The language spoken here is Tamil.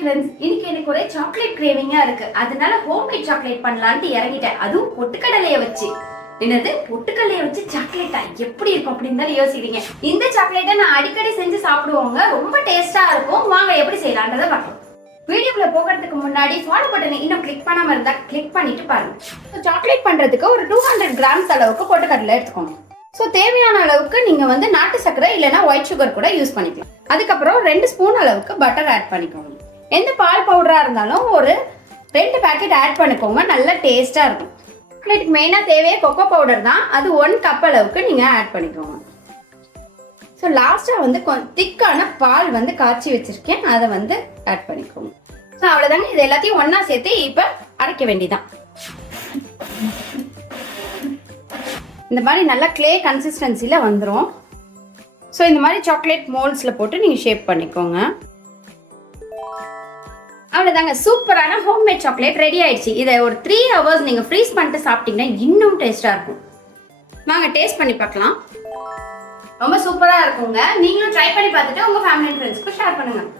ஃப்ரெண்ட்ஸ், இன்னைக்கு எனக்கு ஒரே சாக்லேட் கிரேவிங்கா இருக்கு. அதனால ஹோம்மேட் சாக்லேட் பண்ணலாம்னு இறங்கிட்டேன். அதுவும் பொட்டுக்கடலைய வச்சு. என்னது பொட்டுக்கடலைய வச்சு சாக்லேட்டா எப்படி இருக்கும் அப்படின்னு தான் யோசிக்கிறீங்க. இந்த சாக்லேட்டை நான் அடிக்கடி செஞ்சு சாப்பிடுவோங்க. ரொம்ப டேஸ்டா இருக்கும். வாங்க எப்படி செய்யலான்றதை பார்க்கலாம். வீடியோக்குள்ள போகிறதுக்கு முன்னாடி ஃபாலோ பட்டனை இன்னும் கிளிக் பண்ணாம இருந்தா கிளிக் பண்ணிட்டு பாருங்க. சாக்லேட் பண்றதுக்கு ஒரு 200 கிராம்ஸ் அளவுக்கு பொட்டுக்கடலை எடுத்துக்கோங்க. ஸோ தேவையான அளவுக்கு நீங்க நாட்டு சர்க்கரை இல்லைன்னா ஒயிட் சுகர் கூட யூஸ் பண்ணிக்கலாம். அதுக்கப்புறம் 2 ஸ்பூன் அளவுக்கு பட்டர் ஆட் பண்ணிக்கோங்க. எந்த பால் பவுடரா இருந்தாலும் ஒரு 2 பேக்கெட் ஆட் பண்ணிக்கோங்க. நல்லா டேஸ்டா இருக்கும். சாக்லேட்டுக்கு மெயினாக தேவையே கொக்கோ பவுடர் தான். அது 1 கப் அளவுக்கு நீங்க ஆட் பண்ணிக்கோங்க. ஸோ லாஸ்ட்டாக கொஞ்சம் திக்கான பால் காய்ச்சி வச்சிருக்கேன். அதை ஆட் பண்ணிக்கோங்க. ஸோ அவ்வளோதாங்க. இது எல்லாத்தையும் ஒன்றா சேர்த்து இப்போ அரைக்க வேண்டியதான். இந்த மாதிரி நல்லா கிளே கன்சிஸ்டன்சியில் வந்துடும். ஸோ இந்த மாதிரி சாக்லேட் மோல்ட்ஸில் போட்டு நீங்கள் ஷேப் பண்ணிக்கோங்க. அவ்வளோதாங்க, சூப்பரான ஹோம்மேட் சாக்லேட் ரெடி ஆயிடுச்சு. இதை ஒரு 3 ஹவர்ஸ் நீங்கள் ஃப்ரீஸ் பண்ணிட்டு சாப்பிட்டீங்கன்னா இன்னும் டேஸ்ட்டாக இருக்கும். வாங்க டேஸ்ட் பண்ணி பார்க்கலாம். ரொம்ப சூப்பராக இருக்குங்க. நீங்களும் ட்ரை பண்ணி பார்த்துட்டு உங்கள் ஃபேமிலி அண்ட் ஃப்ரெண்ட்ஸ்க்கு ஷேர் பண்ணுங்கள்.